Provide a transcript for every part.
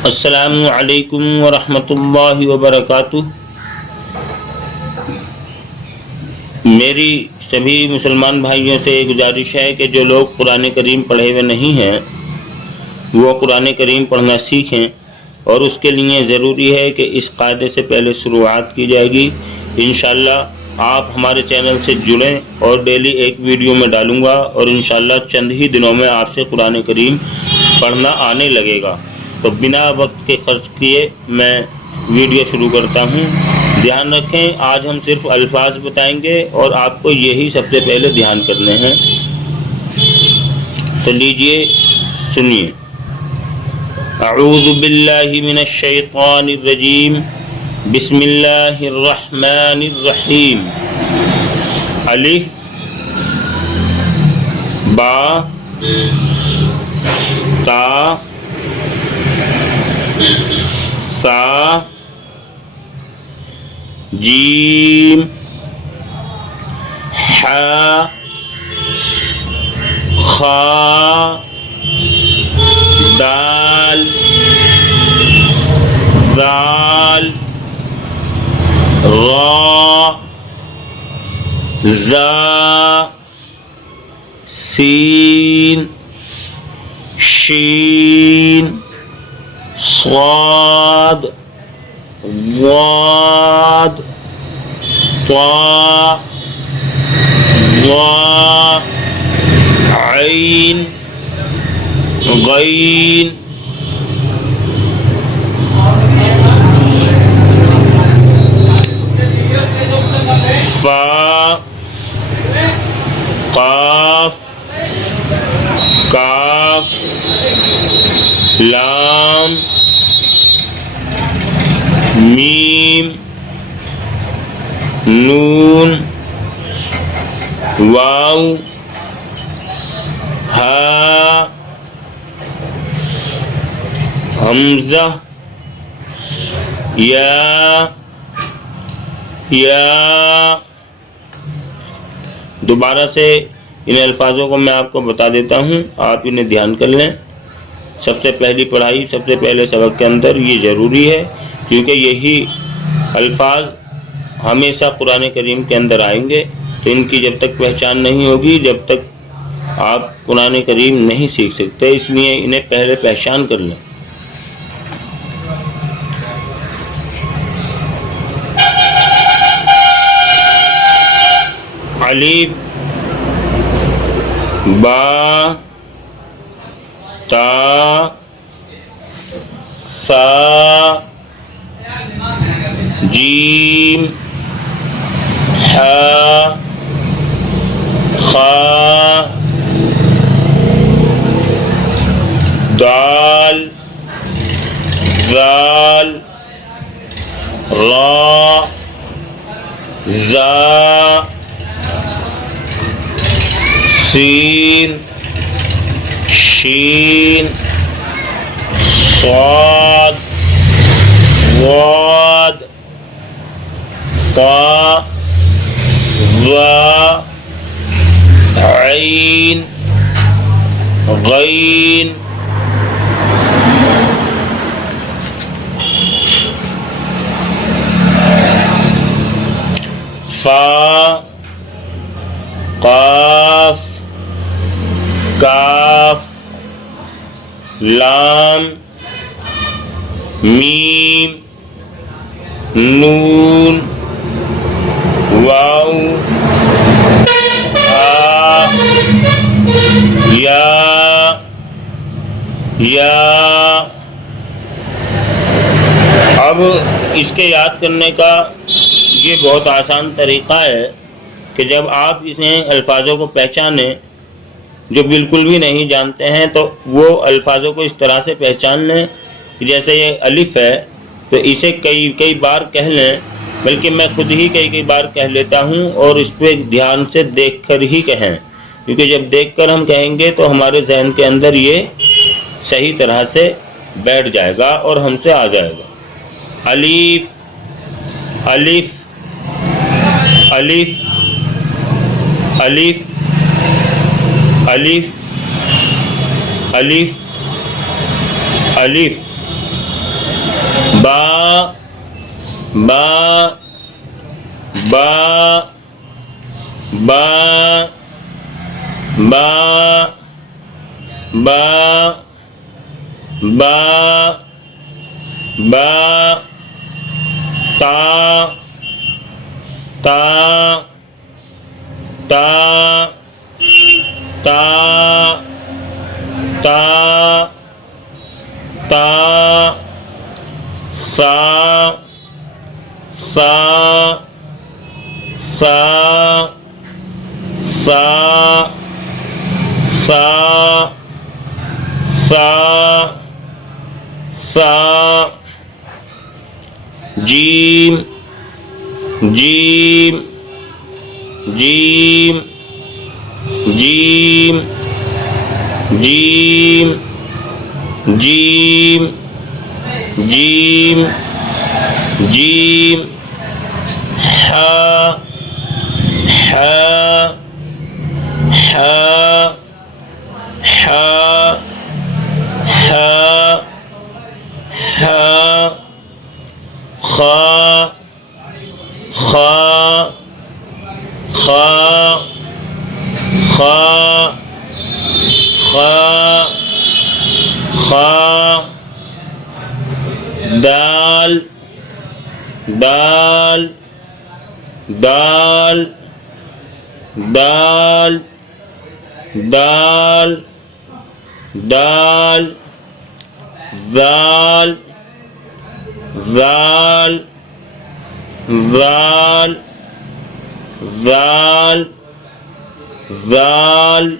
अस्सलामु अलैकुम वरहमतुल्लाहि वबरकातुह। मेरी सभी मुसलमान भाइयों से गुजारिश है कि जो लोग कुरान करीम पढ़े हुए नहीं हैं वो कुरान करीम पढ़ना सीखें और उसके लिए ज़रूरी है कि इस कायदे से पहले शुरुआत की जाएगी। इंशाअल्लाह आप हमारे चैनल से जुड़ें और डेली एक वीडियो में डालूँगा और इंशाअल्लाह चंद ही दिनों में आपसे कुरान करीम पढ़ना आने लगेगा। तो बिना वक्त के खर्च किए मैं वीडियो शुरू करता हूँ। ध्यान रखें, आज हम सिर्फ अल्फाज बताएंगे और आपको यही सबसे पहले ध्यान करने हैं। तो लीजिए सुनिए। अऊज़ु बिल्लाहि मिनश शैतानिर रजीम, बिस्मिल्लाहिर रहमानिर रहीम। अलिफ बा ता सा जीम हा खा दाल दाल रा जा सीन शीन स्वाद वाद त्वा ज़ा ऐन गैन फा काफ काफ लाम मीम नून वाव हा हमज़ा या। दोबारा से इन अल्फाजों को मैं आपको बता देता हूँ, आप इन्हें ध्यान कर लें। सबसे पहली पढ़ाई सबसे पहले सबक के अंदर ये ज़रूरी है क्योंकि यही अल्फाज हमेशा कुरान करीम के अंदर आएंगे। तो इनकी जब तक पहचान नहीं होगी जब तक आप कुरान करीम नहीं सीख सकते, इसलिए इन्हें पहले पहचान कर लें। अलिफ बा ता सा जीम हा खा दाल दाल रा जा सीन शीन स्वाद वाद ता ज़ा ऐन गैन फा काफ काफ लाम मीम नून वाव हा या। अब इसके याद करने का ये बहुत आसान तरीक़ा है कि जब आप इसे अल्फाजों को पहचानें, जो बिल्कुल भी नहीं जानते हैं तो वो अल्फाजों को इस तरह से पहचान लें कि जैसे ये अलिफ है तो इसे कई बार कह लें, बल्कि मैं खुद ही कई बार कह लेता हूँ और इस पर ध्यान से देखकर ही कहें, क्योंकि जब देखकर हम कहेंगे तो हमारे जहन के अंदर ये सही तरह से बैठ जाएगा और हमसे आ जाएगा। अलिफ अलिफ अलिफ अलिफ अलिफ अलिफ अलिफ बा बा बा बा बा बा बा बा ता ता ता ता ता ता सा सा सा सा सा सा सा gym gym gym gym gym gym gym gym हा हा हा हा हा हा खा खा खा खा खा खा दाल दाल दाल दाल दाल दाल दाल दाल दाल दाल दाल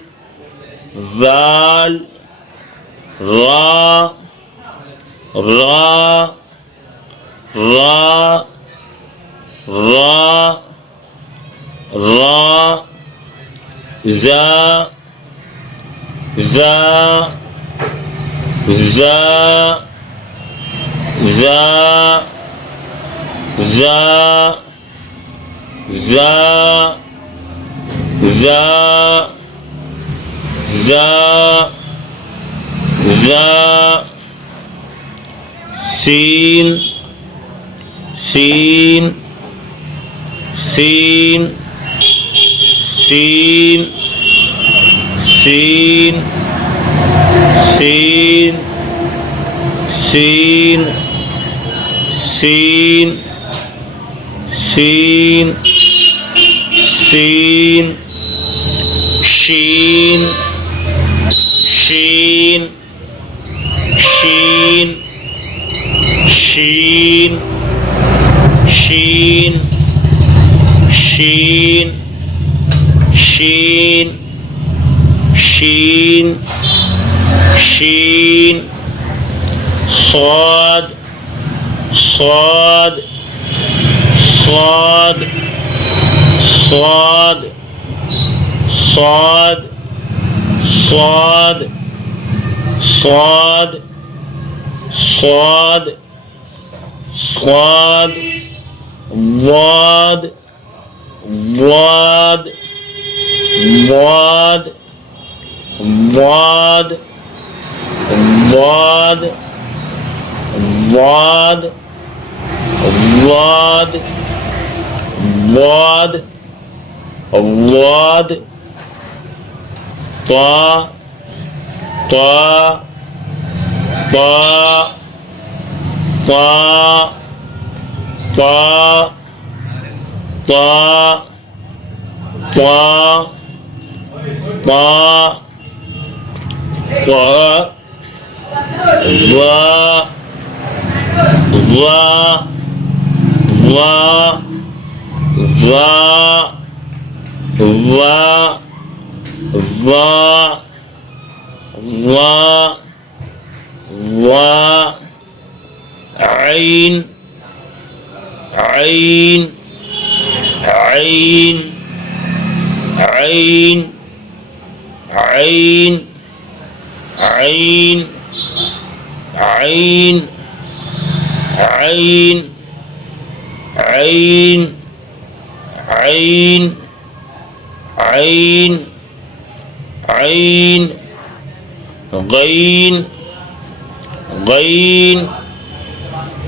दाल रा रा रा रा रा जा जा जा जा जा जा जा जा जा सीन सीन सीन सीन सीन सीन सीन सीन सीन सीन शीन शीन शीन शीन शीन शीन शीन शीन शीन स्वाद स्वाद स्वाद स्वाद स्वाद स्वाद स्वाद स्वाद स्वाद वाद वाद वाद वाद वाद वाद वाद वाद वाद ता ता ता ता ता ता ता ता ता वा वा वा वा वा वा वा वा आइन आइन आइन आइन आइन आइन आइन आइन आइन आइन आइन आइन गैन गैन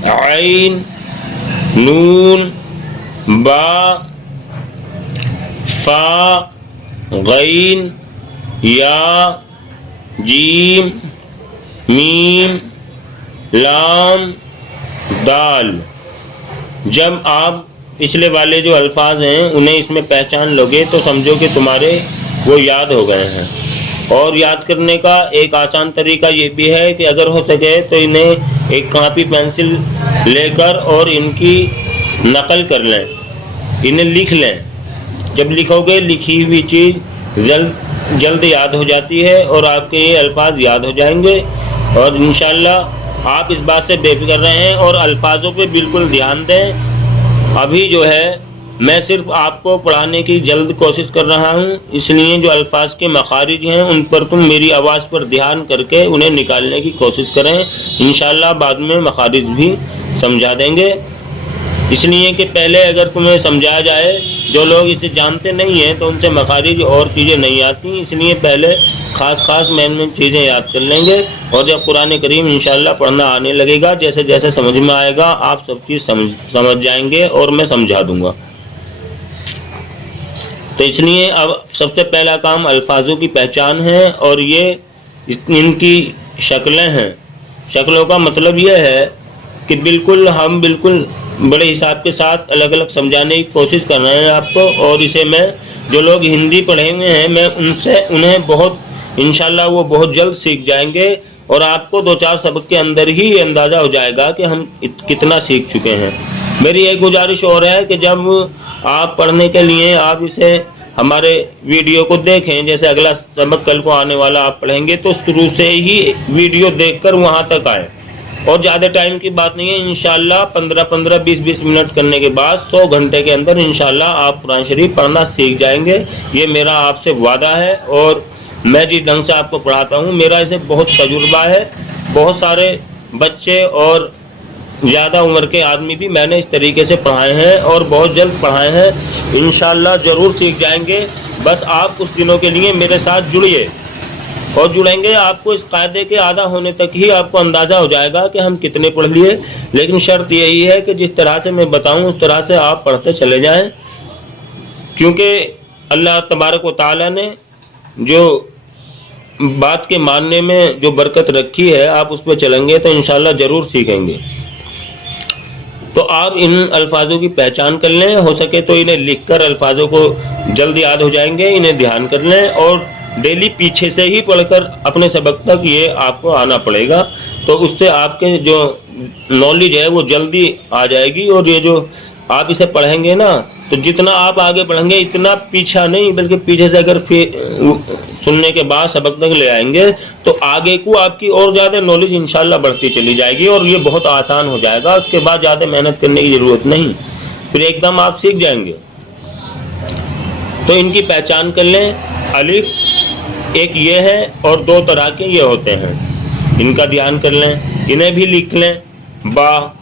आइन, नून, बा, फा, गैन, या, जीम, मीम, लाम, दाल। जब आप पिछले वाले जो अल्फाज हैं उन्हें इसमें पहचान लोगे तो समझो कि तुम्हारे वो याद हो गए हैं। और याद करने का एक आसान तरीका ये भी है कि अगर हो सके तो इन्हें एक कापी पेंसिल लेकर और इनकी नकल कर लें, इन्हें लिख लें। जब लिखोगे लिखी हुई चीज़ जल्द याद हो जाती है और आपके ये अल्फाज याद हो जाएंगे। और इंशाल्लाह आप इस बात से बेफिक्र रहें और अल्फाजों पे बिल्कुल ध्यान दें। अभी जो है मैं सिर्फ आपको पढ़ाने की जल्द कोशिश कर रहा हूँ, इसलिए जो अल्फाज के मखारिज हैं उन पर तुम मेरी आवाज़ पर ध्यान करके उन्हें निकालने की कोशिश करें। इंशाल्लाह बाद में मखारिज भी समझा देंगे। इसलिए कि पहले अगर तुम्हें समझाया जाए, जो लोग इसे जानते नहीं हैं तो उनसे मखारिज और चीज़ें नहीं आती, इसलिए पहले ख़ास मेन चीज़ें याद कर लेंगे। और जब कुरान करीम इंशाल्लाह पढ़ना आने लगेगा, जैसे जैसे समझ में आएगा आप सब चीज़ समझ जाएंगे और मैं समझा दूँगा। तो इसलिए अब सबसे पहला काम अल्फाजों की पहचान है और ये इनकी शक्लें हैं। शक्लों का मतलब यह है कि हम बिल्कुल बड़े हिसाब के साथ अलग अलग समझाने की कोशिश कर रहे हैं आपको। और इसे मैं जो लोग हिंदी पढ़े हुए हैं मैं उन्हें बहुत इंशाल्लाह वो बहुत जल्द सीख जाएंगे और आपको 2-4 सबक के अंदर ही ये अंदाज़ा हो जाएगा कि हम कितना सीख चुके हैं। मेरी एक गुजारिश और है कि जब आप पढ़ने के लिए आप इसे हमारे वीडियो को देखें, जैसे अगला सबक कल को आने वाला आप पढ़ेंगे तो शुरू से ही वीडियो देखकर वहाँ तक आए। और ज़्यादा टाइम की बात नहीं है, इंशाल्लाह 15-15, 20-20 मिनट करने के बाद 100 घंटे के अंदर इंशाल्लाह आप कुरान शरीफ पढ़ना सीख जाएंगे। ये मेरा आपसे वादा है। और मैं जिस ढंग से आपको पढ़ाता हूँ मेरा इसे बहुत तजुर्बा है। बहुत सारे बच्चे और ज़्यादा उम्र के आदमी भी मैंने इस तरीके से पढ़ाए हैं और बहुत जल्द पढ़ाए हैं। इंशाल्लाह ज़रूर सीख जाएंगे। बस आप कुछ दिनों के लिए मेरे साथ जुड़िए और जुड़ेंगे, आपको इस कायदे के आदा होने तक ही आपको अंदाज़ा हो जाएगा कि हम कितने पढ़ लिए। लेकिन शर्त यही है कि जिस तरह से मैं बताऊं उस तरह से आप पढ़ते चले जाएं, क्योंकि अल्लाह तबारक व तआला ने जो बात के मानने में जो बरकत रखी है आप उस पर चलेंगे तो इंशाल्लाह ज़रूर सीखेंगे। तो आप इन अल्फाजों की पहचान कर लें, हो सके तो इन्हें लिखकर अल्फाजों को जल्द याद हो जाएंगे। इन्हें ध्यान कर लें और डेली पीछे से ही पढ़कर अपने सबक तक ये आपको आना पड़ेगा। तो उससे आपके जो नॉलेज है वो जल्दी आ जाएगी। और ये जो आप इसे पढ़ेंगे ना तो जितना आप आगे बढ़ेंगे इतना पीछा नहीं, बल्कि पीछे से अगर सुनने के बाद सबक तक ले आएंगे तो आगे को आपकी और ज़्यादा नॉलेज इंशाल्लाह बढ़ती चली जाएगी और ये बहुत आसान हो जाएगा। उसके बाद ज़्यादा मेहनत करने की ज़रूरत नहीं, फिर एकदम आप सीख जाएंगे। तो इनकी पहचान कर लें। अलिफ एक ये है और 2 तरह के ये होते हैं, इनका ध्यान कर लें, इन्हें भी लिख लें। बा,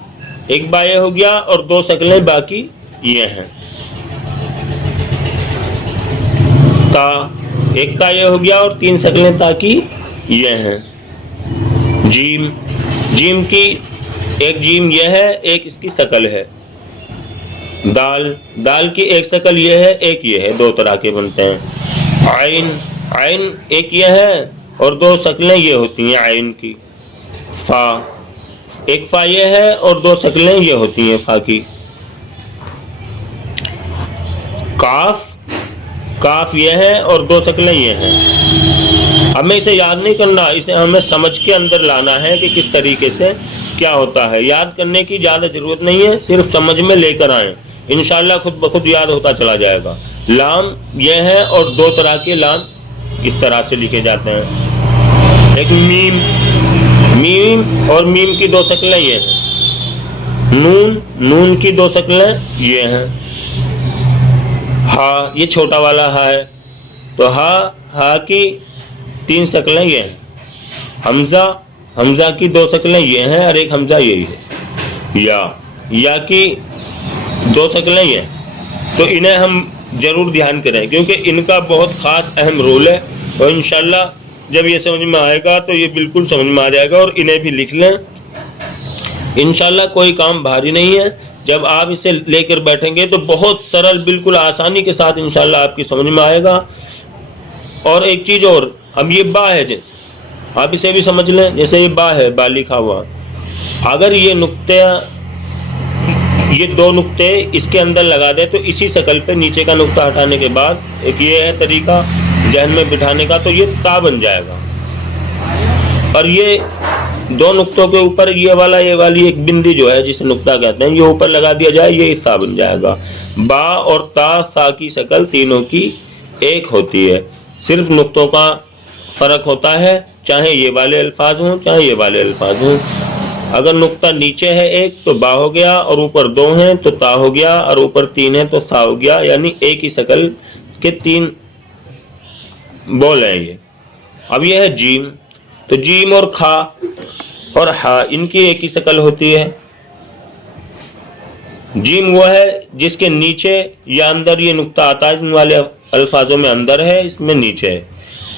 एक बा ये हो गया और 2 शक्लें बाकी ये हैं। ता, एक ता ये हो गया और 3 शक्लें ताकि ये हैं। जीम, जीम की एक जीम ये है, एक इसकी शक्ल है। दाल, दाल की एक शक्ल ये है, एक ये है, 2 तरह के बनते हैं। आइन, आइन एक ये है और 2 शक्लें ये होती हैं आइन की। फा, एक फा ये है और 2 शक्लें ये होती हैं फा की। काफ, काफ ये है और 2 शक्लें ये हैं। हमें इसे याद नहीं करना, इसे हमें समझ के अंदर लाना है कि किस तरीके से क्या होता है। याद करने की ज़्यादा ज़रूरत नहीं है, सिर्फ समझ में लेकर आएँ, इंशाल्लाह खुद ब खुद याद होता चला जाएगा। लाम ये है और 2 तरह के लाम इस तरह से लिखे जाते हैं। एक मीम, मीम और मीम की 2 शक्लें ये हैं। नून, नून की 2 शक्लें ये हैं। हा, ये छोटा वाला हा है तो हा, हा की 3 शक्लें ये हैं। हमजा, हमजा की 2 शक्लें ये हैं और एक हमजा यही है। या की 2 शक्लें ये हैं। तो इन्हें हम ज़रूर ध्यान करें क्योंकि इनका बहुत ख़ास अहम रोल है। और इंशाल्लाह जब ये समझ में आएगा तो ये बिल्कुल समझ में आ जाएगा। और इन्हें भी लिख लें। इंशाल्लाह कोई काम भारी नहीं है। जब आप इसे लेकर बैठेंगे तो बहुत सरल, बिल्कुल आसानी के साथ इंशाल्लाह आपकी समझ में आएगा। और एक चीज़ और, अब ये बा है, जैसे आप इसे भी समझ लें, जैसे ये बा है, बा लिखा हुआ, अगर ये नुक्ते, ये दो नुक्ते इसके अंदर लगा दे तो इसी शक्ल पे नीचे का नुक्ता हटाने के बाद, एक ये है तरीका जहन में बिठाने का, तो ये ता बन जाएगा। और ये दो नुक्तों के ऊपर ये वाली एक बिंदी जो है, जिसे नुक्ता कहते हैं, ये ऊपर लगा दिया जाए, ये सा बन जाएगा। बा और ता, सा की शक्ल तीनों की एक होती है, सिर्फ नुक्तों का फर्क होता है, चाहे ये वाले अल्फाज हों चाहे ये वाले अल्फाज हों। अगर नुक्ता नीचे है एक तो बा हो गया, और ऊपर दो हैं तो ता हो गया, और ऊपर तीन है तो सा हो गया, यानी एक ही शक्ल के तीन बोल हैं ये। अब ये है जीम, तो जीम और खा और हा, इनकी एक ही शक्ल होती है। जीम वो है जिसके नीचे या अंदर ये नुक्ता आता है, इन वाले अल्फाजों में अंदर है, इसमें नीचे है,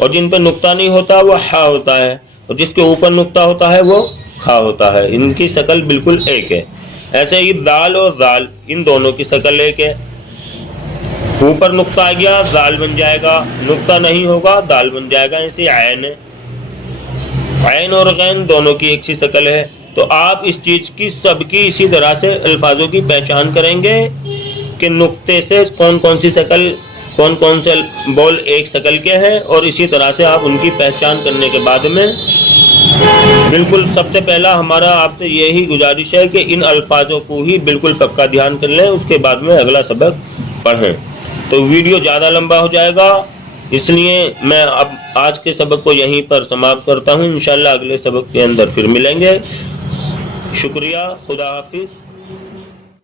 और जिन पे नुक्ता नहीं होता वो हा होता है, और जिसके ऊपर नुक्ता होता है वो खा होता है। इनकी शक्ल बिल्कुल एक है। ऐसे ही दाल और दाल, इन दोनों की शक्ल एक है। ऊपर नुक्ता आ गया दाल बन जाएगा, नुक्ता नहीं होगा दाल बन जाएगा। ऐसे आयन है, आयन और गैन दोनों की एक सी शक्ल है। तो आप इस चीज की सबकी इसी तरह से अल्फाजों की पहचान करेंगे कि नुक्ते से कौन कौन सी शक्ल, कौन कौन से बोल एक शक्ल के हैं, और इसी तरह से आप उनकी पहचान करने के बाद में बिल्कुल सबसे पहला हमारा आपसे यही गुजारिश है कि इन अल्फाजों को ही बिल्कुल पक्का ध्यान कर लें, उसके बाद में अगला सबक पढ़ें। तो वीडियो ज़्यादा लंबा हो जाएगा, इसलिए मैं अब आज के सबक को यहीं पर समाप्त करता हूँ। इंशाल्लाह अगले सबक के अंदर फिर मिलेंगे। शुक्रिया, खुदा हाफिज।